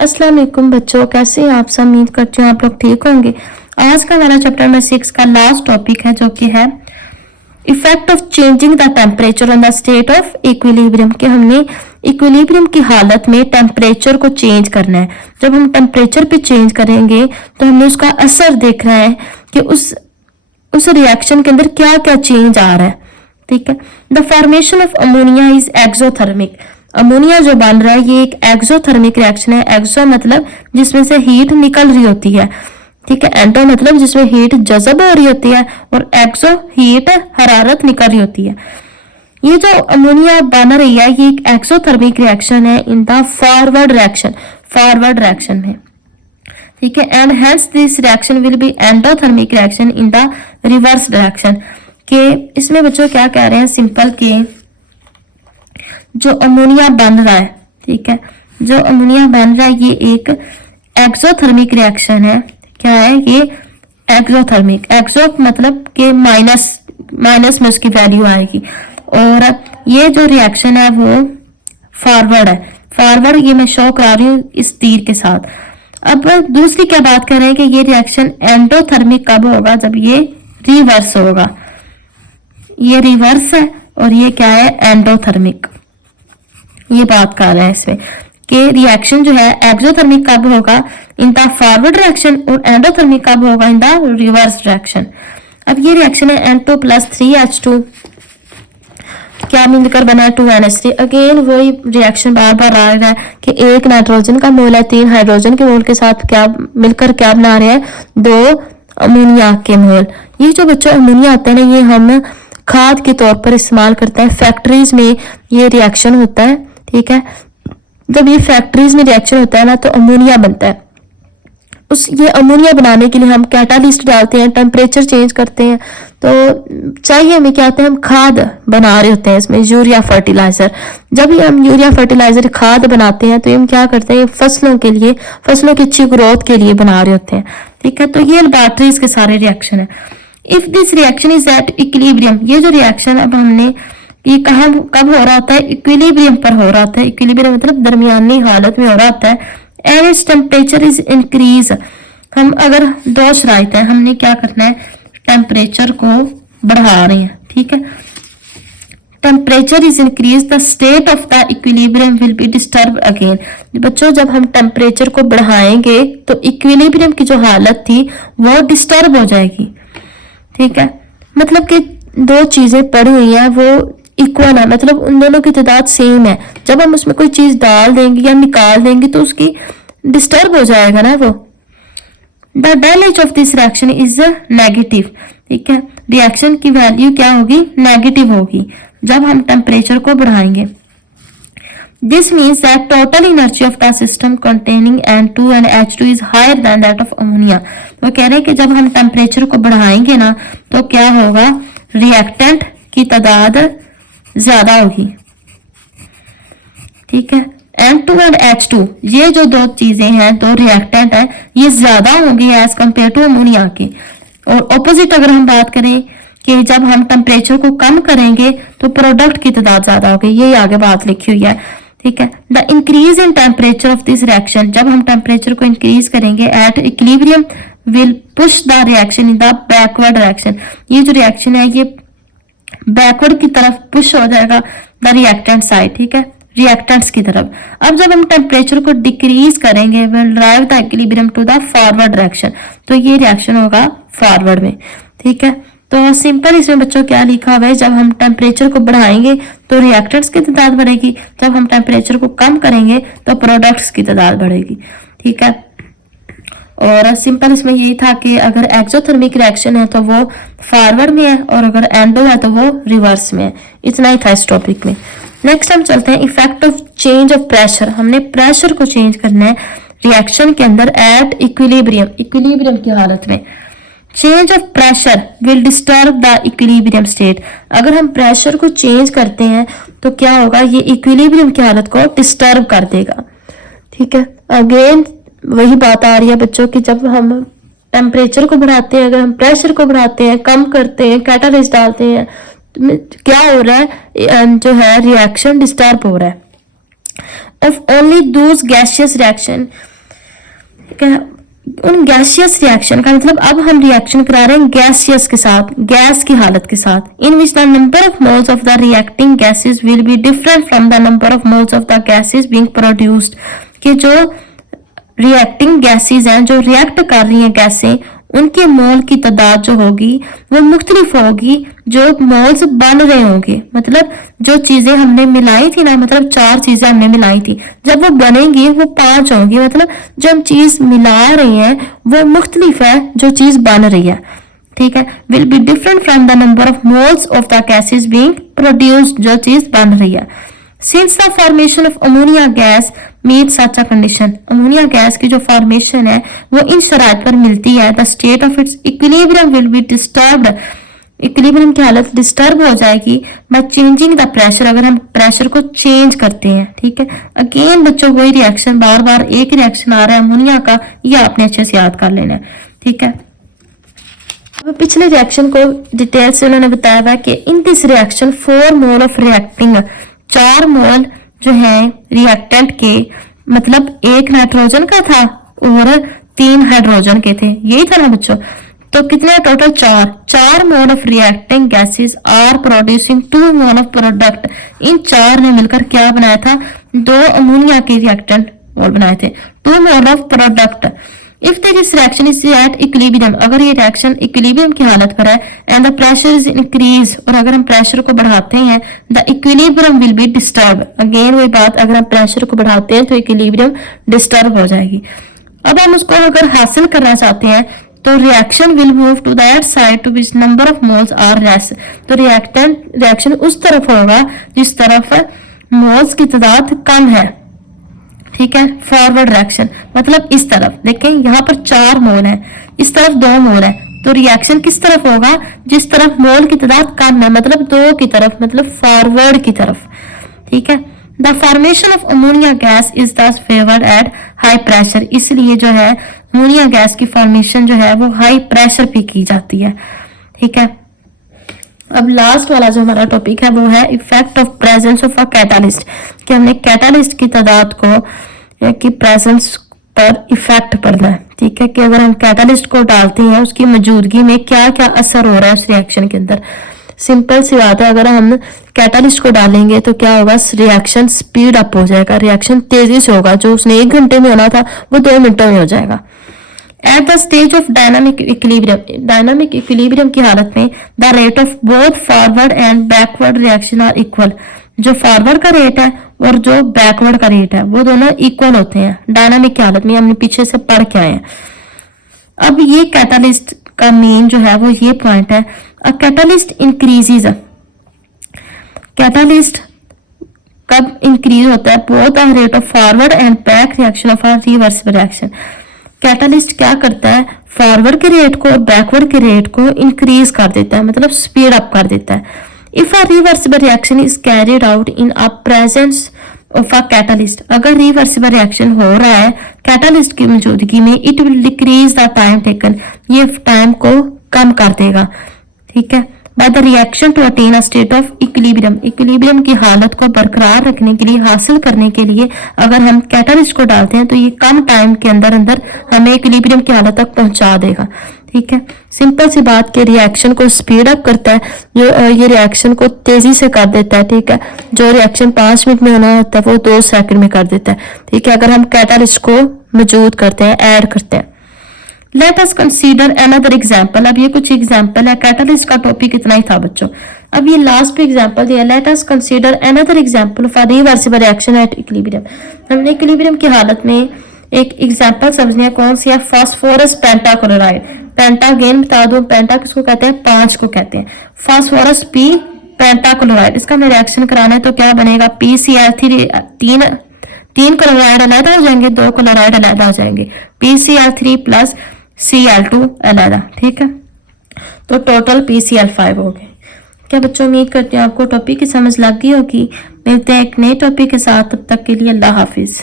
अस्सलाम वालेकुम बच्चों, कैसे हैं आप सब। उम्मीद करती हूँ आप लोग ठीक होंगे। आज का हमारा चैप्टर नंबर 6 का लास्ट टॉपिक है जो कि है effect of changing the temperature on the state of equilibrium. कि हमने इक्विलिब्रियम की हालत में टेम्परेचर को चेंज करना है। जब हम टेम्परेचर पे चेंज करेंगे तो हमने उसका असर देखना है कि उस रिएक्शन के अंदर क्या क्या चेंज आ रहा है। ठीक है। The formation of ammonia is exothermic. Ammonia जो बन रहा है ये एक एक्सोथर्मिक रिएक्शन है। एक्सो मतलब जिसमें से हीट निकल रही होती है। ठीक है। एंटो मतलब जिसमें हीट जज़ब हो रही होती है और एक्सो हीट हरारत निकल रही होती है। ये जो अमोनिया बन रही है ये एक एक्सोथर्मिक रिएक्शन है इन द फॉरवर्ड रिएक्शन में। ठीक है। And hence this reaction will be endothermic reaction in the reverse direction. के इसमें बच्चों क्या कह रहे हैं सिंपल के जो अमोनिया बन रहा है, ठीक है, जो अमोनिया बन रहा है ये एक एक्सोथर्मिक रिएक्शन है। क्या है ये? एक्सोथर्मिक। एक्सो मतलब के माइनस में उसकी वैल्यू आएगी। और ये जो रिएक्शन है वो फॉरवर्ड है। फॉरवर्ड ये मैं शो करा रही हूँ इस तीर के साथ। अब दूसरी क्या बात कर रहे हैं कि ये रिएक्शन एंडोथर्मिक कब होगा? जब ये रिवर्स होगा। ये रिवर्स है और ये क्या है? एंडोथर्मिक। ये बात कर रहे हैं इसमें कि रिएक्शन जो है एक्सोथर्मिक कब होगा? In the forward reaction. और एंडोथर्मिक कब होगा? In the reverse reaction. अब ये रिएक्शन है N2 + 3H2 क्या मिलकर बना है 2NH3। अगेन वही रिएक्शन बार बार आ रहा है कि एक नाइट्रोजन का मोल है 3 हाइड्रोजन के मोल के साथ क्या मिलकर क्या बना रहे हैं? 2 अमोनिया के मोल। ये जो बच्चों अमोनिया आता है ना ये हम खाद के तौर पर इस्तेमाल करते हैं। फैक्ट्रीज में ये रिएक्शन होता है। ठीक है। जब ये फैक्ट्रीज में रिएक्शन होता है ना तो अमोनिया बनता है। ये अमोनिया बनाने के लिए हम कैटालिस्ट डालते हैं, टेम्परेचर चेंज करते हैं। तो चाहिए हमें क्या होता है? हम खाद बना रहे होते हैं इसमें यूरिया फर्टिलाइजर। जब भी हम यूरिया फर्टिलाइजर खाद बनाते हैं तो हम क्या करते हैं? फसलों के लिए, फसलों की अच्छी ग्रोथ के लिए बना रहे होते हैं। ठीक है। तो ये लैबोरेटरीज के सारे रिएक्शन है। If this reaction is at equilibrium, ये जो रिएक्शन अब हमने ये कब हो रहा होता है? इक्विलिब्रियम पर हो रहा होता है। इक्विलिब्रियम मतलब दरमियानी हालत में हो रहा होता है। And its temperature is increase. हम अगर 2 शराइत है, हमने क्या करना है? टेम्परेचर को बढ़ा रहे हैं। ठीक है। Temperature is increase the state of the equilibrium will be disturb again. बच्चों जब हम टेम्परेचर को बढ़ाएंगे तो इक्विलिब्रियम की जो हालत थी वो डिस्टर्ब हो जाएगी। ठीक है। मतलब कि 2 चीजें पड़ी हुई हैं वो इक्वल है, मतलब उन दोनों की तादाद सेम है। जब हम उसमें कोई चीज डाल देंगे या निकाल देंगे तो उसकी डिस्टर्ब हो जाएगा ना वो। The del of this reaction is negative. ठीक है। रिएक्शन की वैल्यू क्या होगी? नेगेटिव होगी जब हम टेम्परेचर को बढ़ाएंगे। This means that total energy of the system containing N2 and H2 is higher than that of ammonia. तो कह रहे हैं कि जब हम टेम्परेचर को बढ़ाएंगे ना तो क्या होगा? रिएक्टेंट की तादाद ज्यादा होगी। ठीक है। N2 और H2 ये जो 2 चीजें हैं, 2 रिएक्टेंट हैं, ये ज्यादा होंगी एज कम्पेयर टू अमोनिया के। और ऑपोजिट अगर हम बात करें कि जब हम टेम्परेचर को कम करेंगे तो प्रोडक्ट की तादाद ज्यादा होगी। ये आगे बात लिखी हुई है। ठीक है। The increase in temperature of this reaction, जब हम टेम्परेचर को इंक्रीज करेंगे at equilibrium will push the reaction in the backward reaction. ये जो रिएक्शन है ये बैकवर्ड की तरफ पुश हो जाएगा द रिएक्टेंट साइड। ठीक है। रिएक्टेंट्स की तरफ। अब जब हम टेम्परेचर को डिक्रीज करेंगे will drive the equilibrium to the forward reaction. तो ये रिएक्शन होगा फॉरवर्ड में। ठीक है। तो सिंपल इसमें बच्चों क्या लिखा हुआ है? जब हम टेम्परेचर को बढ़ाएंगे तो रिएक्टेंट्स की तादाद बढ़ेगी, जब हम टेम्परेचर को कम करेंगे तो प्रोडक्ट्स की तादाद बढ़ेगी। ठीक है। और सिंपल इसमें यही था कि अगर एक्सोथर्मिक रिएक्शन है तो वो फॉरवर्ड में है और अगर एंडो है तो वो रिवर्स में है। इतना ही था इस टॉपिक में। नेक्स्ट हम चलते हैं effect of change of pressure. हमने प्रेशर को चेंज करना है रिएक्शन के अंदर एट इक्विलिब्रियम की हालत में। Change of pressure will disturb the equilibrium state. अगर हम प्रेशर को चेंज करते हैं तो क्या होगा? ये इक्विलिब्रियम की हालत को डिस्टर्ब कर देगा। ठीक है। अगेन वही बात आ रही है बच्चों की जब हम टेम्परेचर को बढ़ाते हैं, अगर हम प्रेशर को बढ़ाते हैं, कम करते हैं, कैटालिस्ट डालते हैं, तो क्या हो रहा है? जो है रिएक्शन डिस्टर्ब हो रहा है। If only those gaseous reaction उन गैसियस रिएक्शन का मतलब अब हम रिएक्शन करा रहे हैं गैसियस के साथ, गैस की हालत के साथ, in which the number of moles of the reacting gases will be different from the number of moles of the gases being produced. कि जो रिएक्टिंग गैसेस हैं, जो रिएक्ट कर रही हैं गैसें, उनके मोल की तादाद जो होगी वो मुख्तलिफ होगी जो मोल्स बन रहे होंगे। मतलब जो चीजें हमने मिलाई थी ना, मतलब 4 चीजें हमने मिलाई थी, जब वो बनेंगी वो 5 होंगी। मतलब जो हम चीज मिला रहे हैं वो मुख्तलिफ है जो चीज बन रही है, ठीक है। Will be different from the number of moles of the gases being produced, जो चीज बन रही है। Since the formation of ammonia gas meet such a condition, ammonia gas की जो फॉर्मेशन है वो इन शराइत पर मिलती है, the state of its equilibrium will be disturbed, equilibrium की हालत डिस्टर्ब हो जाएगी बाय चेंजिंग द प्रेशर, अगर हम प्रेशर को चेंज करते हैं, ठीक है। अगेन बच्चों वही रिएक्शन, बार बार एक रिएक्शन आ रहा है अमोनिया का, ये आपने अच्छे से याद कर लेना है, ठीक है। अब पिछले रिएक्शन को डिटेल से उन्होंने बताया हुआ कि in this reaction 4 mole of reacting, 4 मोल जो है रिएक्टेंट के, मतलब 1 नाइट्रोजन का था और 3 हाइड्रोजन के थे, यही था ना बच्चों। तो कितने total 4 mole of reacting gases are producing 2 mole of product. इन 4 ने मिलकर क्या बनाया था, 2 अमोनिया के रिएक्टेंट मोल बनाए थे, 2 mole of product. If this reaction is at equilibrium, अगर ये रिएक्शन इक्विलिब्रियम की हालत पर है, and the pressure is increase, और अगर हम प्रेशर को बढ़ाते हैं, the equilibrium will be disturb. Again वही बात, अगर हम प्रेशर को बढ़ाते हैं तो इक्विलिब्रियम डिस्टर्ब हो जाएगी। अब हम उसको अगर हासिल करना चाहते हैं तो reaction will move to that side to which number of moles are less. तो रिएक्शन उस तरफ होगा जिस तरफ मोल्स की तादाद कम है, ठीक है। फॉरवर्ड रिएक्शन मतलब इस तरफ, देखें यहाँ पर 4 मोल है, इस तरफ 2 मोल है, तो रिएक्शन किस तरफ होगा, जिस तरफ मोल की तादाद कम है, मतलब 2 की तरफ, मतलब फॉरवर्ड की तरफ, ठीक है। The formation of ammonia gas is दस फेवर्ड एट हाई प्रेशर, इसलिए जो है अमोनिया गैस की फॉर्मेशन जो है वो हाई प्रेशर पे की जाती है, ठीक है। अब लास्ट वाला जो हमारा टॉपिक है वो है effect of presence of a catalyst, कि हमने कैटालिस्ट की तादाद को की प्रेजेंस पर इफेक्ट पड़ना है, ठीक है। कि अगर हम कैटालिस्ट को डालते हैं उसकी मौजूदगी में क्या क्या असर हो रहा है उस रिएक्शन के अंदर। सिंपल सी बात है, अगर हम कैटालिस्ट को डालेंगे तो क्या होगा, रिएक्शन स्पीड अप हो जाएगा, रिएक्शन तेजी से होगा, जो उसने 1 घंटे में होना था वो 2 मिनटों में हो जाएगा। At the stage of dynamic equilibrium, dynamic equilibrium की हालत में the rate of both forward and backward reaction are equal, जो फॉरवर्ड का रेट है और जो बैकवर्ड का रेट है वो दोनों इक्वल होते हैं डायनामिक की हालत में, हमने पीछे से पढ़ के आए हैं। अब ये कैटालिस्ट का मेन जो है वो ये पॉइंट है, अ कैटालिस्ट इंक्रीजेज, कैटालिस्ट कब इंक्रीज होता है, both the rate of forward and back reaction of a reversible reaction. Catalyst क्या करता है, फॉरवर्ड के रेट को और बैकवर्ड के रेट को इंक्रीज कर देता है, मतलब स्पीड अप कर देता है। If a reversible reaction is carried out in a presence of a catalyst, अगर रिवर्सिबल रिएक्शन हो रहा है कैटालिस्ट की मौजूदगी में, it will decrease the time taken, ये टाइम को कम कर देगा, ठीक है। By the reaction to attain a state of equilibrium, equilibrium की हालत को बरकरार रखने के लिए, हासिल करने के लिए अगर हम कैटालिस्ट को डालते हैं तो ये कम टाइम के अंदर अंदर हमें इक्विलिब्रियम की हालत तक पहुंचा देगा, ठीक है। सिंपल सी बात के रिएक्शन को स्पीड अप करता है, ये रिएक्शन को तेजी से कर देता है, ठीक है। जो रिएक्शन 5 मिनट में होना होता है वो 2 सेकंड में कर देता है, ठीक है, अगर हम कैटालिस्ट को मौजूद करते हैं, ऐड करते हैं। Let us consider another example, अब ये कुछ एग्जाम्पल है, कैटालिस्ट का टॉपिक इतना ही था बच्चों। अब ये लास्ट पे एग्जाम्पल दिया, let us consider another example of a reversible reaction at equilibrium. हमने इक्विलिब्रियम की हालत में एक एग्जाम्पल समझनी है, कौन सी है, फास्फोरस पेंटाक्लोराइड। पेंटा अगेन बता दो, पेंटा किसको कहते हैं, 5 को कहते हैं। फास्फोरस पी पेंटाक्लोराइड, इसका हमें रिएक्शन कराना है तो क्या बनेगा, PCl3, 3 क्लोराइड अलग हो जाएंगे, 2 क्लोराइड अलग हो जाएंगे, PCl3 प्लस Cl2 अलग, ठीक है। तो टोटल PCl5 हो गए। क्या बच्चों, उम्मीद करती हूँ आपको टॉपिक की समझ लग गई होगी। मिलते हैं एक नए टॉपिक के साथ, तब तक के लिए अल्लाह हाफिज।